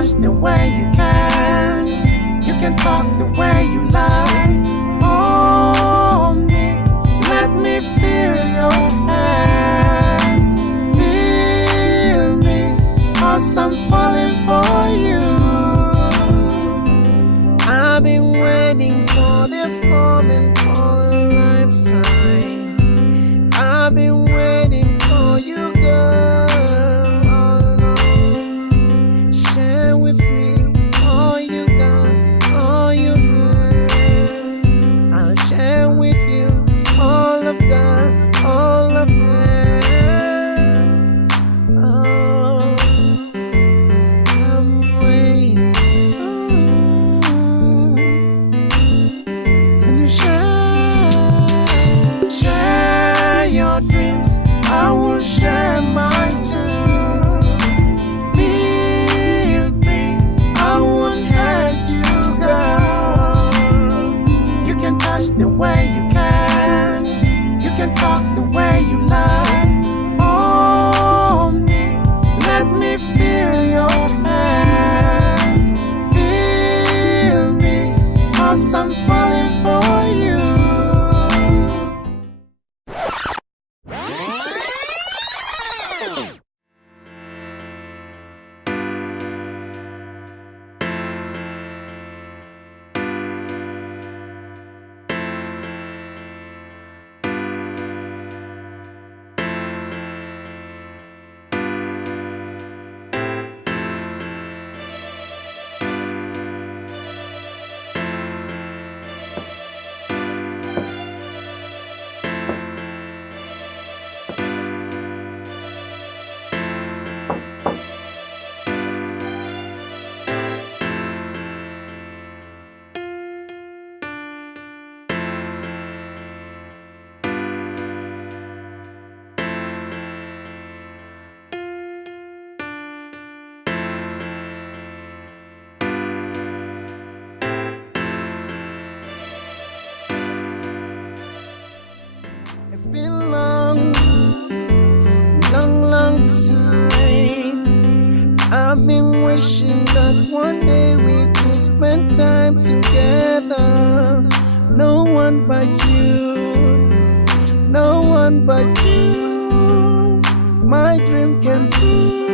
touch the way you can. You can talk the way you like. Oh, me, let me feel your hands. Feel me, 'cause I'm falling for you. I've been waiting for this moment for a lifetime. I've been waiting for you, girl, all along. Share with me all you got, all you have. I'll share with you all I've got, all I've had. Oh, I'm waiting. Can you share your dreams? I will share mine too. Feel free, I won't hurt you, girl. You can touch the way you can. You can talk the way you like. Oh, me, let me feel your hands. Feel me, 'cause I'm falling for you. It's been long time. I've been wishing that one day we could spend time together. No one but you, no one but you. My dream came true.